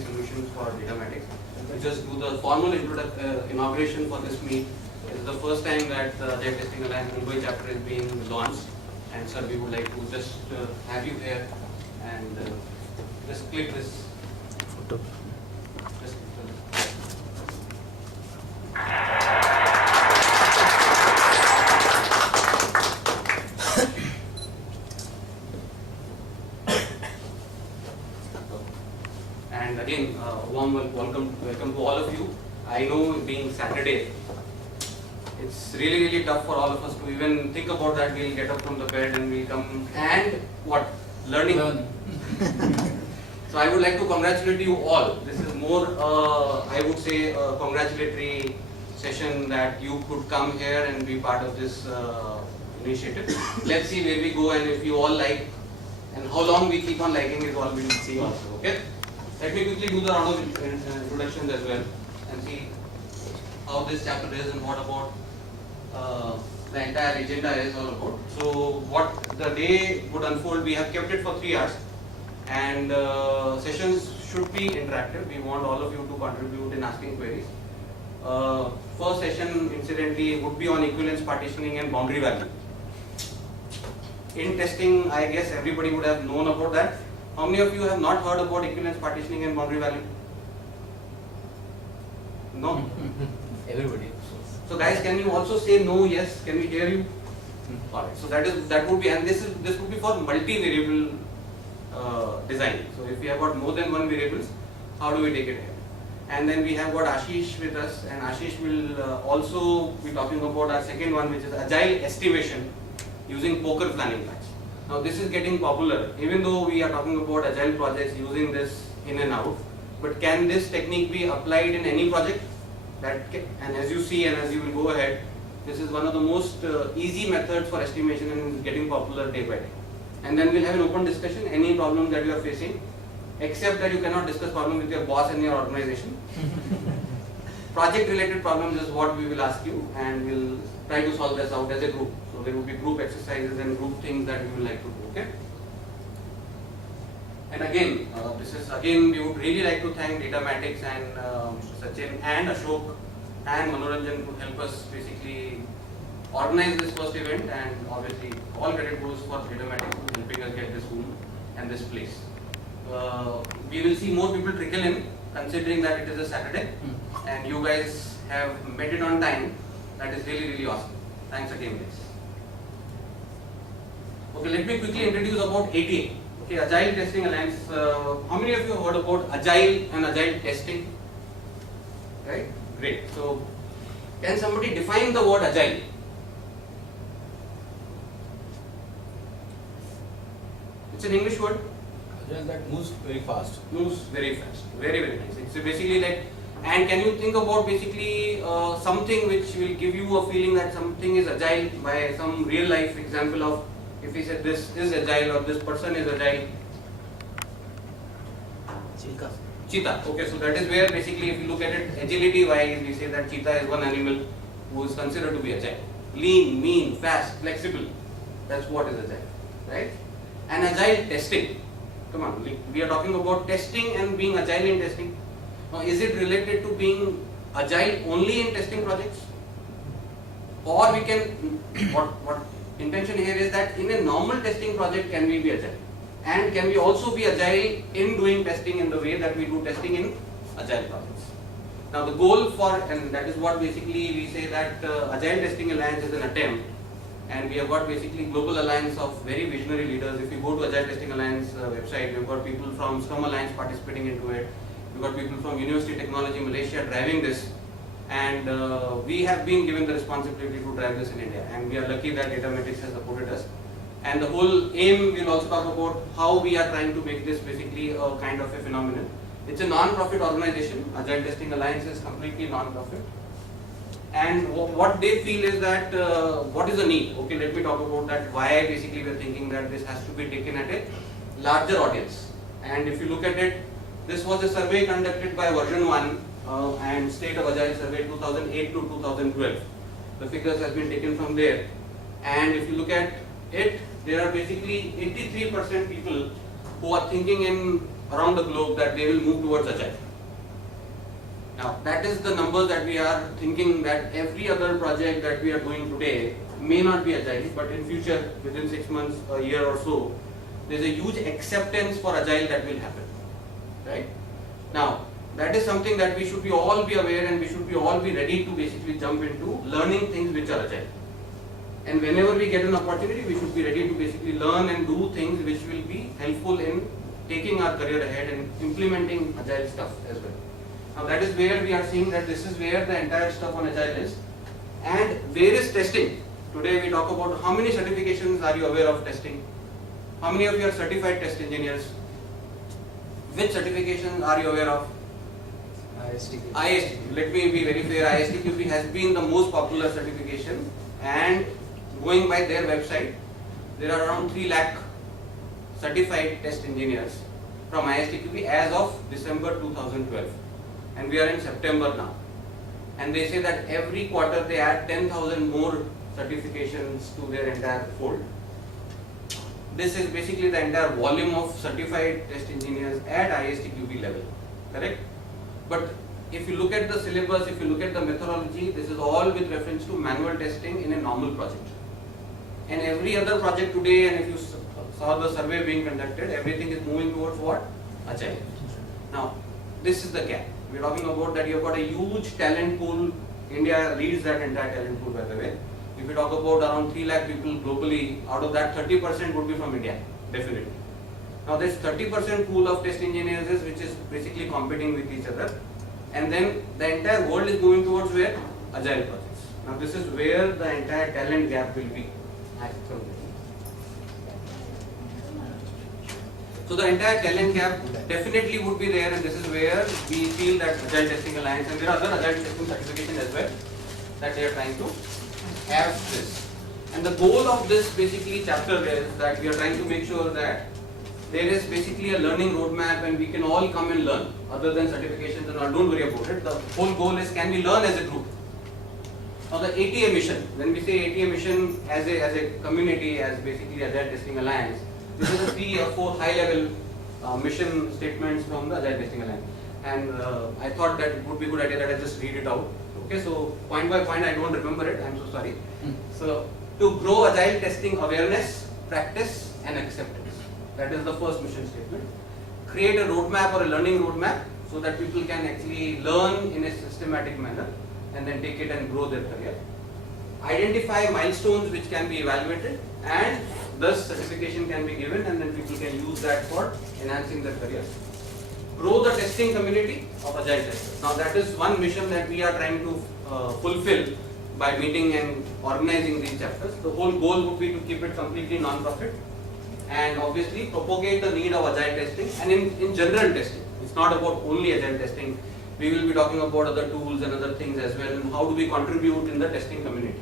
IT solutions for Datamatics. We just do the formal inauguration for this meet. It is the first time that the Agile Testing Alliance Mumbai chapter is being launched, and sir, we would like to just have you here and just click this photo. Just and again, warm welcome to all of you. I know, being Saturday, it's really tough for all of us to even think about that. We'll get up from the bed and we'll come and what? Learning. So I would like to congratulate you all. This is more, I would say, a congratulatory session that you could come here and be part of this initiative. Let's see where we go, and if you all like, and how long we keep on liking is all we will see also. Okay. Let me quickly do the round of introductions as well and see how this chapter is and what about the entire agenda is all about. So what the day would unfold, we have kept it for 3 hours, and sessions should be interactive. We want all of you to contribute in asking queries. First session, incidentally, would be on equivalence partitioning and boundary value. In testing, I guess everybody would have known about that. How many of you have not heard about equivalence partitioning and boundary value? No? Everybody. So guys, can you also say no, yes? Can we hear you? Alright, so that would be, and this would be for multi-variable design. So if we have got more than one variables, how do we take it here? And then we have got Ashish with us, and Ashish will also be talking about our second one, which is agile estimation using poker planning patch. Now this is getting popular, even though we are talking about agile projects using this in and out, but can this technique be applied in any project? And as you see and as you will go ahead, this is one of the most easy methods for estimation and is getting popular day by day. And then we'll have an open discussion, any problem that you are facing, except that you cannot discuss problem with your boss and your organization. Project related problems is what we will ask you, and we'll try to solve this out as a group. So there will be group exercises and group things that we will like to do, okay? And again, we would really like to thank Datamatics and Mr. Sachin and Ashok and Manoranjan to help us basically organize this first event, and obviously all credit goes for Datamatics for helping us get this room and this place. We will see more people trickle in, considering that it is a Saturday and you guys have made it on time. That is really awesome. Thanks again, guys. Okay, let me quickly introduce about ATA. Okay, Agile Testing Alliance. How many of you have heard about Agile and Agile testing? Right? Great. So, can somebody define the word Agile? It's an English word. Agile that moves very fast. Moves very fast. Very nice. It's basically like, and can you think about basically something which will give you a feeling that something is agile by some real life example of, if we said this is agile or this person is agile? Cheetah. Okay, so that is where basically if you look at it agility wise, we say that cheetah is one animal who is considered to be agile. Lean, mean, fast, flexible. That's what is agile, right? And agile testing. Come on, we are talking about testing and being agile in testing. Now, is it related to being agile only in testing projects? Or we can, what intention here is that in a normal testing project, can we be agile? And can we also be agile in doing testing in the way that we do testing in agile projects? Now the goal for, and that is what basically we say that Agile Testing Alliance is an attempt, and we have got basically global alliance of very visionary leaders. If you go to Agile Testing Alliance website, we've got people from Scrum Alliance participating into it. We've got people from University Technology Malaysia driving this, and we have been given the responsibility to drive this in India, and we are lucky that Datamatics has supported us. And the whole aim, we'll also talk about how we are trying to make this basically a kind of a phenomenon. It's a non-profit organization. Agile Testing Alliance is completely non-profit. And what they feel is that, what is the need? Okay, let me talk about that, why basically we are thinking that this has to be taken at a larger audience. And if you look at it, this was a survey conducted by Version 1 and State of Agile Survey 2008 to 2012. The figures has been taken from there. And if you look at it, there are basically 83% people who are thinking in around the globe that they will move towards Agile. Now, that is the numbers that we are thinking that every other project that we are doing today may not be Agile, but in future, within 6 months, a year or so, there is a huge acceptance for Agile that will happen, right? Now, that is something that we should all be aware, and we should all be ready to basically jump into learning things which are Agile. And whenever we get an opportunity, we should be ready to basically learn and do things which will be helpful in taking our career ahead and implementing Agile stuff as well. Now that is where we are seeing that this is where the entire stuff on Agile is. And where is testing? Today we talk about how many certifications are you aware of testing? How many of you are certified test engineers? Which certifications are you aware of? ISTQB. ISTQB. Let me be very fair. ISTQB has been the most popular certification, and going by their website, there are around 3 lakh certified test engineers from ISTQB as of December 2012, and we are in September now. And they say that every quarter they add 10,000 more certifications to their entire fold. This is basically the entire volume of certified test engineers at ISTQB level, correct? But if you look at the syllabus, if you look at the methodology, this is all with reference to manual testing in a normal project. And every other project today, and if you saw the survey being conducted, everything is moving towards what? Agile. Now, this is the gap. We are talking about that you have got a huge talent pool. India leads that entire talent pool, by the way. If we talk about around 3 lakh people globally, out of that 30% would be from India, definitely. Now this 30% pool of test engineers is which is basically competing with each other, and then the entire world is moving towards where? Agile projects. Now this is where the entire talent gap will be. So the entire talent gap definitely would be there, and this is where we feel that Agile Testing Alliance, and there are other Agile Testing certifications as well, that they are trying to have this. And the goal of this basically chapter is that we are trying to make sure that there is basically a learning roadmap and we can all come and learn other than certifications and all. Don't worry about it. The whole goal is, can we learn as a group? Now the ATA mission, when we say ATA mission as a community, as basically Agile Testing Alliance, this is the 3 or 4 high level mission statements from the Agile Testing Alliance. And I thought that it would be a good idea that I just read it out. Okay, so point by point I don't remember it, I am so sorry. So to grow Agile testing awareness, practice and acceptance. That is the first mission statement. Create a roadmap or a learning roadmap so that people can actually learn in a systematic manner and then take it and grow their career. Identify milestones which can be evaluated, and thus certification can be given, and then people can use that for enhancing their career. Grow the testing community of Agile testers. Now that is one mission that we are trying to fulfill by meeting and organizing these chapters. The whole goal would be to keep it completely non-profit, and obviously propagate the need of Agile testing, and in general testing. It's not about only Agile testing. We will be talking about other tools and other things as well, and how do we contribute in the testing community.